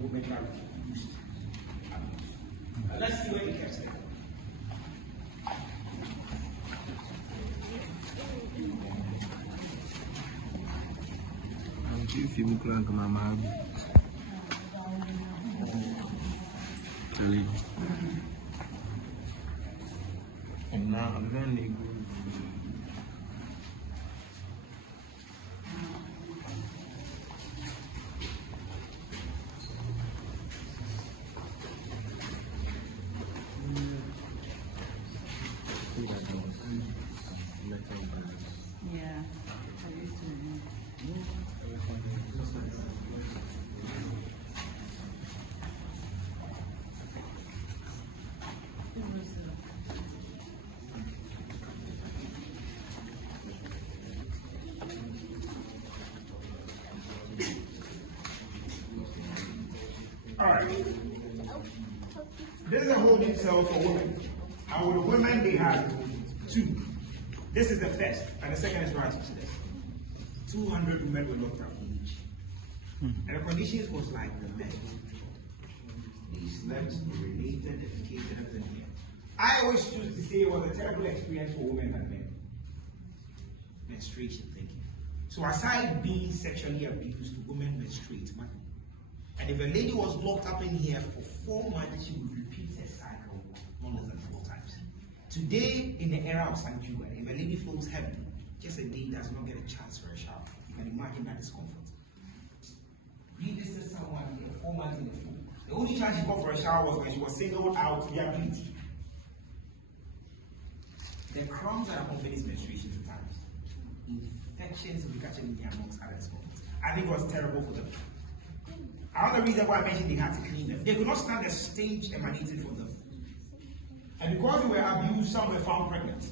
women that refused abuse. Let's see what he kept saying. If you look like my mom, and now I'm very good. Yeah, I used to. All right. This is a holding cell for women. And with women, they had two. This is the first, and the second is right to this. 200 women were locked up each. And the conditions was like the men. They slept, they related, defecated, everything here. I always choose to say it was a terrible experience for women and men. Menstruation, thank you. So aside being sexually abused, women menstruate, man. And if a lady was locked up in here for 4 months, she would repeat her cycle no less than 4 times. Today, in the era of sanctuary, if a lady feels heavy, just a day does not get a chance for a shower. You can imagine that discomfort. Read this to someone here, 4 months in the pool. The only chance she got for a shower was when she was singled out via beauty. The crumbs that accompany menstruation sometimes, infections will be catching me amongst other discomforts. I think it was terrible for them. Another reason why I mentioned they had to clean them. They could not stand the stench emanating from them. And because they were abused, some were found pregnant.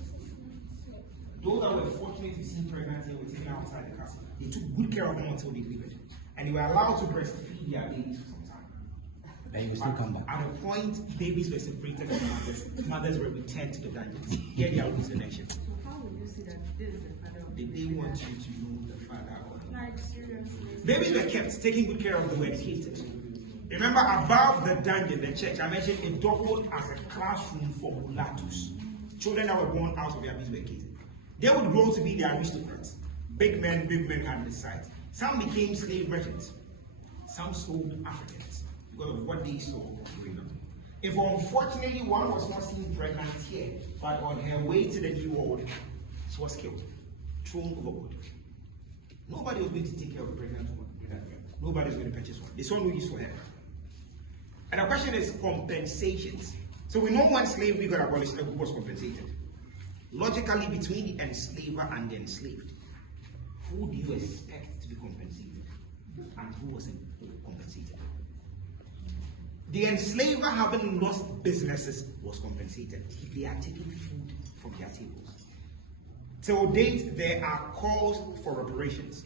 Those that were fortunate to be seen pregnant, they were taken outside the castle. They took good care of them until they delivered. And they were allowed to breastfeed their babies for some time. Then you still come back. At a point, babies were separated from mothers. Mothers were returned to the dungeons. Here they are with selection. So how would you see that this is the father of the They want you to know the father. Like, seriously. Babies were kept, taking good care of them, were educated. Remember, above the dungeon, the church, I mentioned it doubled as a classroom for mulattoes. Children that were born out of their abuse were educated. They would grow to be the aristocrats. Big men had the sight. Some became slave merchants. Some sold Africans because of what they saw growing up. If unfortunately one was not seen pregnant here, but on her way to the New World, she was killed, thrown overboard. Nobody was going to take care of a pregnant woman. Nobody was going to purchase one. They saw no use for her. And the question is compensations. So we know when slavery got abolished, who was compensated? Logically, between the enslaver and the enslaved, who do you expect to be compensated? And who wasn't compensated? The enslaver, having lost businesses, was compensated. They are taking food from their tables. Till date, there are calls for reparations.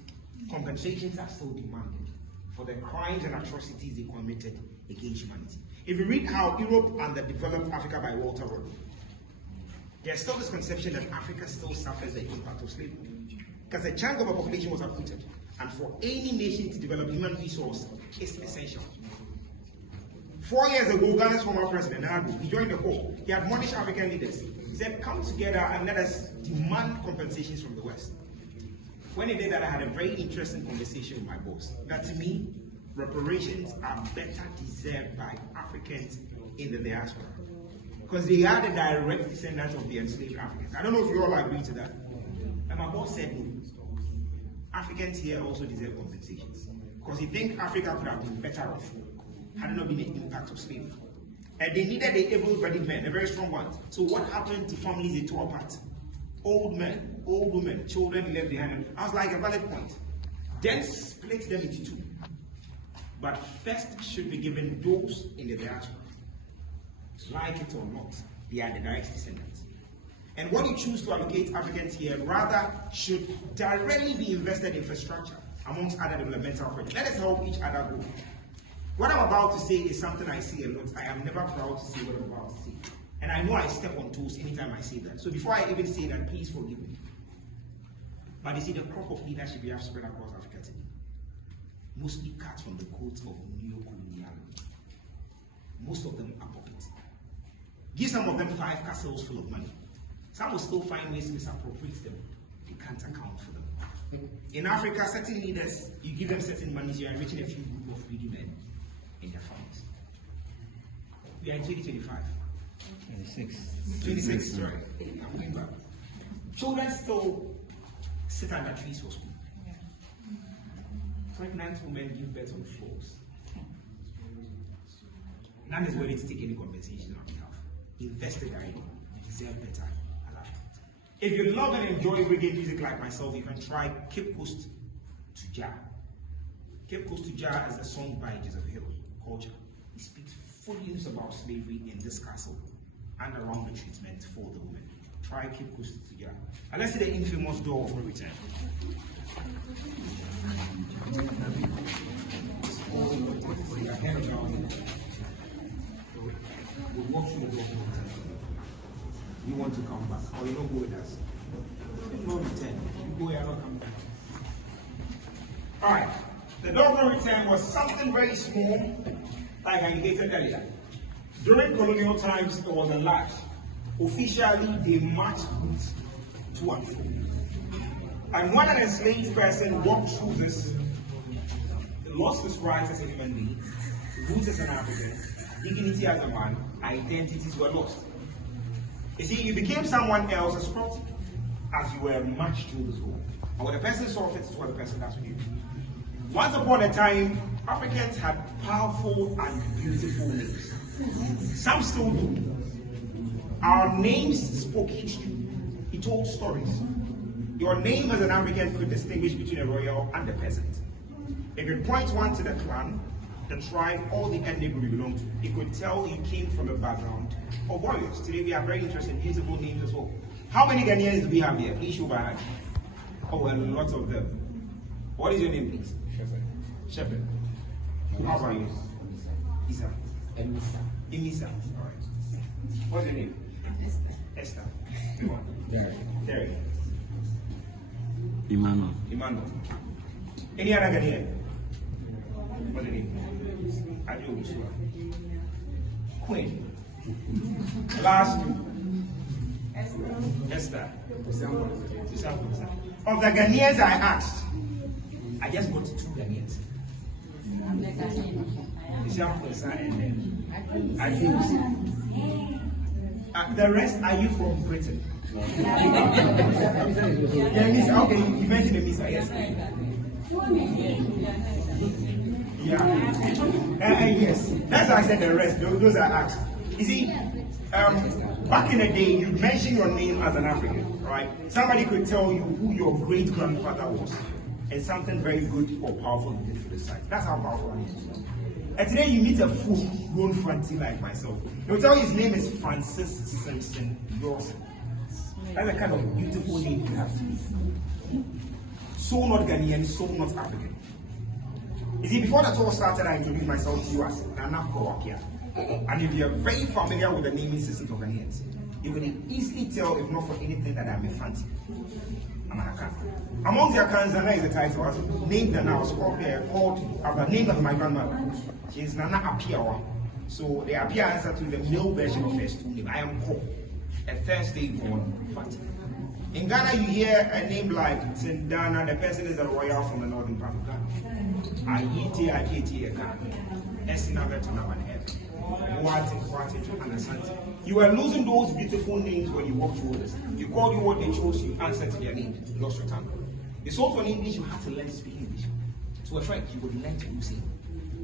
Compensations are still demanded for the crimes and atrocities they committed against humanity. If you read How Europe Underdeveloped Africa by Walter Rodney, there's still this conception that Africa still suffers the impact of slavery. Because a chunk of a population was uprooted. And for any nation to develop human resource is essential. 4 years ago, Ghana's former president, he joined the call. He admonished African leaders. He said, come together and let us demand compensations from the West. When he did that, I had a very interesting conversation with my boss. That to me, reparations are better deserved by Africans in the diaspora. Because they are the direct descendants of the enslaved Africans. I don't know if you all agree to that. And my boss said no. Africans here also deserve compensations. Because he thinks Africa could have been better off had it not been the impact of slavery. And they needed the able-bodied men, the very strong ones. So what happened to families they tore apart? Old men, old women, children left behind. I was like, a valid point. Then split them into two. But first should be given those in the diaspora. Like it or not, they are the direct descendants. And what you choose to allocate Africans here rather should directly be invested in infrastructure amongst other developmental projects. Let us help each other grow. What I'm about to say is something I see a lot. I am never proud to say what I'm about to say. And I know I step on toes anytime I say that. So before I even say that, please forgive me. But you see, the crop of leadership we have spread across Africa today, mostly cut from the coats of neocolonialism. Most of them are puppets. Give some of them 5 castles full of money. Some will still find ways to misappropriate them. They can't account for them. In Africa, certain leaders, you give them certain money, you're enriching a few group of greedy men in their families. We are in 2025. 26, sorry. I'm going back. Children still sit under trees for school. Pregnant women give birth on floors. None is willing to take any compensation on behalf. Invested already, you deserve better at that point. If you love and enjoy reggae music like myself, you can try Cape Coast to Jah. Cape Coast to Jah is a song by Joseph Hill, Culture. He speaks volumes about slavery in this castle and around the treatment for the women. Try Cape Coast to Jah. And let's see the infamous Door of No Return. We'll walk through the door. You want to come back, or you don't go with us? No return. You go, you're not coming back. Alright. The door of no return was something very small, like I indicated earlier. During colonial times, it was enlarged. Officially, they marched boots to and fro. And when an enslaved person walked through this, he lost his rights as a human being, roots as an African, dignity as a man, identities were lost. You see, you became someone else's property as you were marched through this world. And when the person saw fit, it was the person that's with you. Once upon a time, Africans had powerful and beautiful names. Some still do. Our names spoke history. It told stories. Your name as an African could distinguish between a royal and a peasant. It could point one to the clan, the tribe, or the ethnic group you belong to. It could tell you came from a background of warriors. Today we have very interesting, beautiful names as well. How many Ghanaians do we have here? Please show by hand. Oh, a lot of them. What is your name, please? Shepherd. How about you? Isa. Emisa. All right. What's your name? Esther. Derek. Emmanuel. Any other Ghanaian? What's your name? Adio. Queen. Last two. Esther. Of the Ghanaians I asked, I just got 2 Ghanaians. The rest, are you from Britain? Yeah, okay, you mentioned a Misa, yes. Yeah. Yes. That's why I said the rest. Those are asked. You see, back in the day, you mentioned your name as an African, right? Somebody could tell you who your great grandfather was, and something very good or powerful you did for the site. That's how powerful I am. And today you meet a full-grown Francie like myself. He'll tell you his name is Francis Simpson Dawson. That's the kind of beautiful name you have. So not Ghanaian, so not African. You see, before that all started, I introduced myself to you as Nana Kowakia. And if you're very familiar with the naming system of Ghanaians, you can easily tell, if not for anything, that I'm a Fanti. I'm an Akan. Among the Akans, Nana is the title. I was named Nana. I was called named after my grandmother. She is Nana Apiawa. So the Apia answer to the male version of her school name. I am Ko, a Thursday born Fanti. In Ghana, you hear a name like Tindana, the person is a royal from the northern part of Ghana. Ayiti, Akiti, Ghana. Esinabe to Namanhead. You were losing those beautiful names when you walked through this. You called you what they chose, you answered to their name, you lost your tongue. It's also in English, you had to learn to speak English. To a French, you would learn to use it.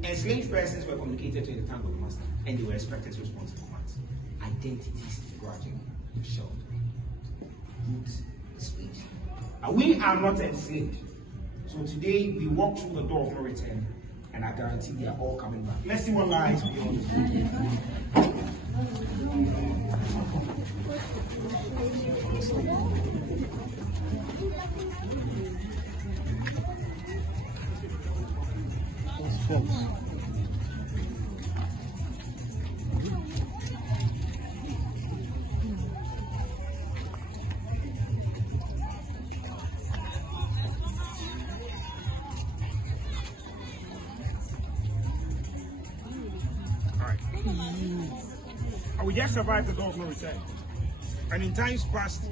Enslaved persons were communicated to in the tongue of the master, and they were expected to respond to commands. Identities gradually showed. Good speech. And we are not enslaved. So today, we walk through the door of no return. And I guarantee they are all coming back. Let's see what lies beyond this. survive. And we just survived the Gulf no return. And in times past,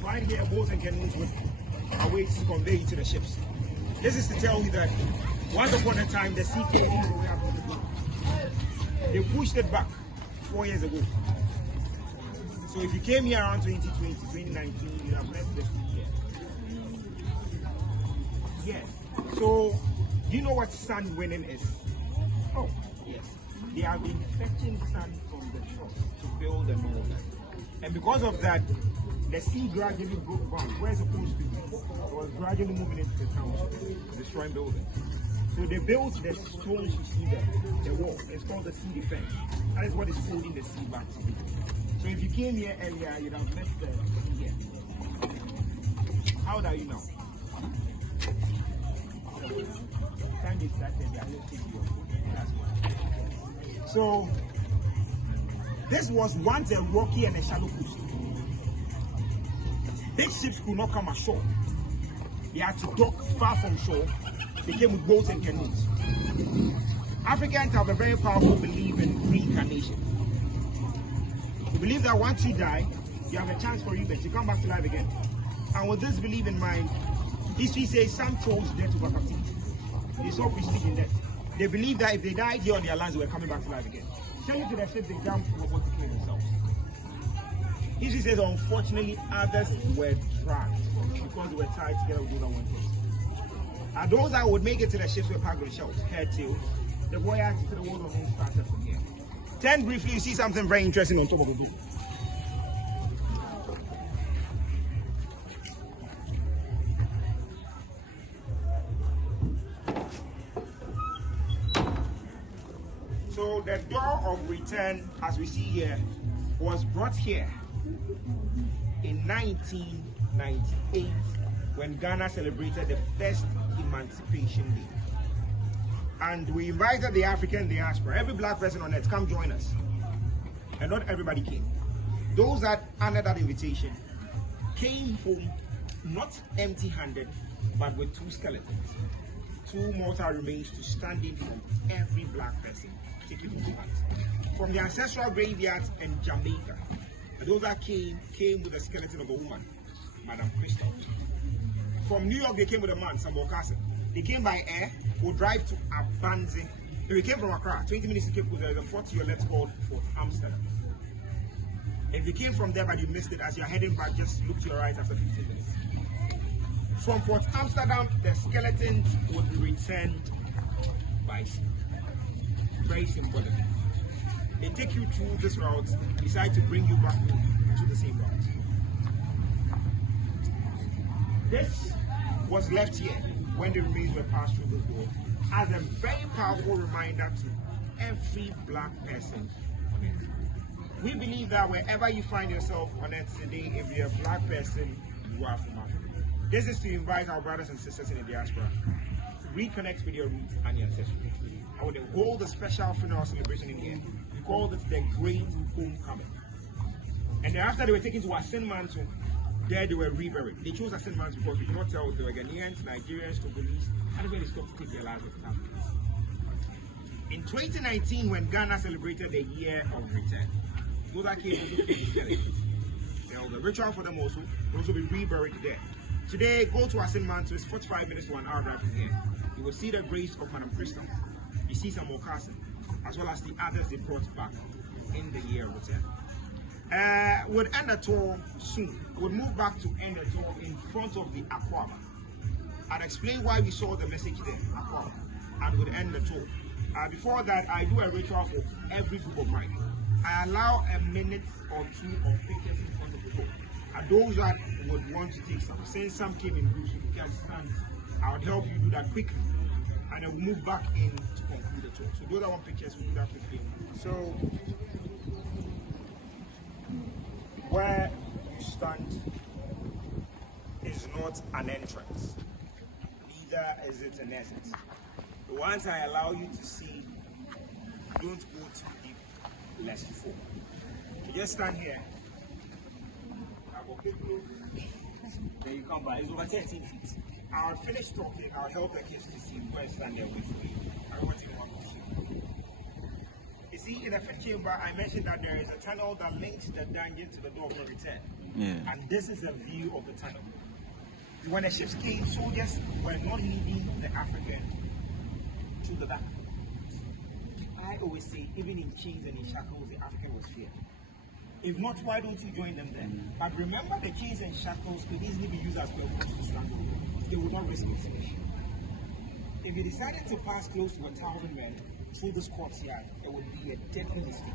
flying here boats and canoes would await to convey you to the ships. This is to tell you that once upon a time the sea came all the way up to the boat. They pushed it back 4 years ago. So if you came here around 2020, 2019, you'd have left the sea here. Yes. So do you know what sun winning is? Oh, yes. They have been fetching sun from the shore to build and all that. And because of that, the sea gradually broke down. Where it's supposed to be, it was gradually moving into the township, destroying buildings. So they built the stones you see there, the wall. It's called the sea defense. That is what is holding the sea back. So if you came here earlier, you'd have missed the sea here. How old are you now? Time you started, they are lifting you. That's why. So this was once a rocky and a shallow coast. Big ships could not come ashore. They had to dock far from shore. They came with boats and canoes. Africans have a very powerful belief in reincarnation. We believe that once you die, you have a chance for rebirth. You come back to life again. And with this belief in mind, history says some chose death over captivity. They saw prestige in death. They believe that if they died here on their lands, they were coming back to life again. Send you to the ship, they jumped robotically themselves. History says, unfortunately, others were dragged because they were tied together with other one person. And those that would make it to the ships were packed with shells, head, tail. The voyage to the world of home started from here. Turn briefly, you see something very interesting on top of the boat. So the door of return, as we see here, was brought here in 1998 when Ghana celebrated the first Emancipation Day. And we invited the African diaspora, every black person on earth, come join us. And not everybody came. Those that honored that invitation came home not empty-handed, but with two skeletons, two mortal remains to stand in from every black person. From the ancestral graveyards in Jamaica, and those that came with the skeleton of a woman, Madam Crystal. From New York, they came with a man, Samuel Carson. They came by air, will drive to Abanzi. They came from Accra, 20 minutes to Cape Coast. There is a fort to your left called Fort Amsterdam. If you came from there but you missed it, as you're heading back, just look to your right after 15 minutes. From Fort Amsterdam, the skeletons would be returned by sea. Very symbolic. They take you through this route, decide to bring you back to the same route. This was left here when the remains were passed through the door as a very powerful reminder to every black person on earth. We believe that wherever you find yourself on earth today, if you're a black person, you are from Africa. This is to invite our brothers and sisters in the diaspora to reconnect with your roots and your ancestry. I would hold a special funeral celebration in here. We called it the Great Homecoming. And then after they were taken to Asin Mantle, there they were reburied. They chose Asin Mantle because we could not tell they were Ghanaians, Nigerians, Togolese, and when they stopped to take their lives with Africans. In 2019, when Ghana celebrated the year of return, those that came will look at the skeletons. There was a ritual for them also. They'll also be reburied there. Today, go to Asin Mantle. It's 45 minutes to an hour drive from here. You will see the graves of Madam Crystal. You see some more Carson, as well as the others they brought back in the year of return. We'll end the tour soon. We'll move back to end the tour in front of the Aqua. I'll explain why we saw the message there, Aqua, and we'll end the tour. Before that, I do a ritual for every group of mine. I allow a minute or two of pictures in front of the boat. And those that would want to take some, since some came in groups, you can stand. I would help you do that quickly. And then we'll move back in to conclude the tour. So those that want pictures, we'll do that quickly. So, where you stand is not an entrance. Neither is it an exit. The ones I allow you to see, don't go too deep, lest you fall. You just stand here. Then you come by. It's over 13 feet. I'll finish talking. I'll help the kids to see where I stand there with me. I want anyone to see. You see, in the fifth chamber, I mentioned that there is a tunnel that links the dungeon to the door of no return. Yeah. And this is a view of the tunnel. When the ships came, soldiers were not leading the African to the back. I always say, even in chains and in shackles, the African was feared. If not, why don't you join them then? But remember, the chains and shackles could easily be used as weapons to struggle. They would not risk it. If you decided to pass close to 1,000 men through this courtyard, it would be a deadly mistake.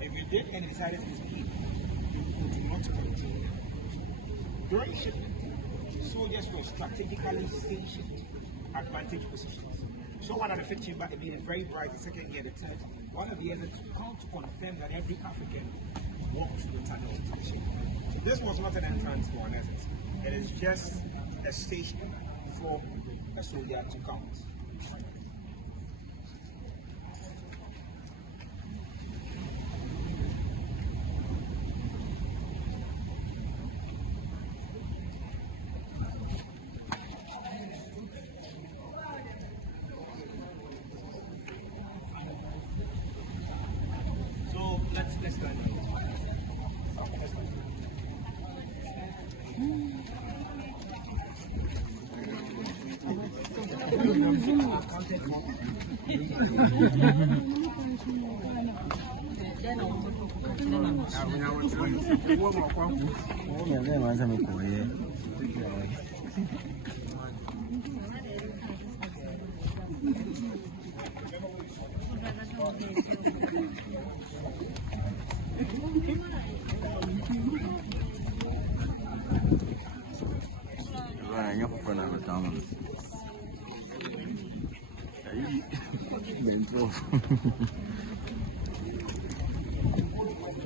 If you did and you decided to escape, you could not continue. During shipment, soldiers were strategically stationed at advantage positions. So one at the fifth chamber, it made it very bright, the second year, the third. One of the others to come to confirm that every African walked through the tunnel to the ship. So this was not an entrance to an exit. It is just a station for a soldier to count. So let's go.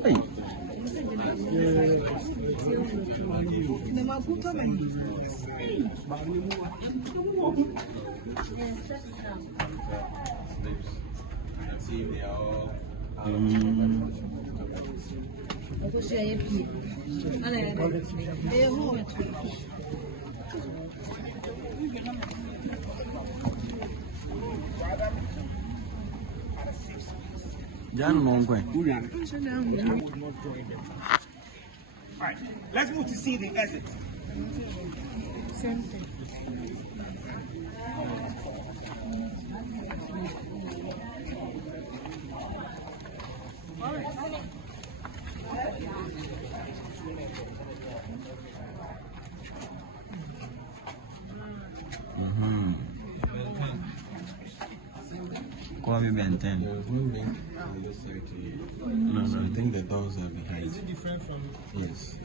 Hey. John Monkwe. Alright, let's move to see the exit. Same thing. Call me maintain. There's no link on this side to you. No, So I think the doors are behind. Is it different from Yes.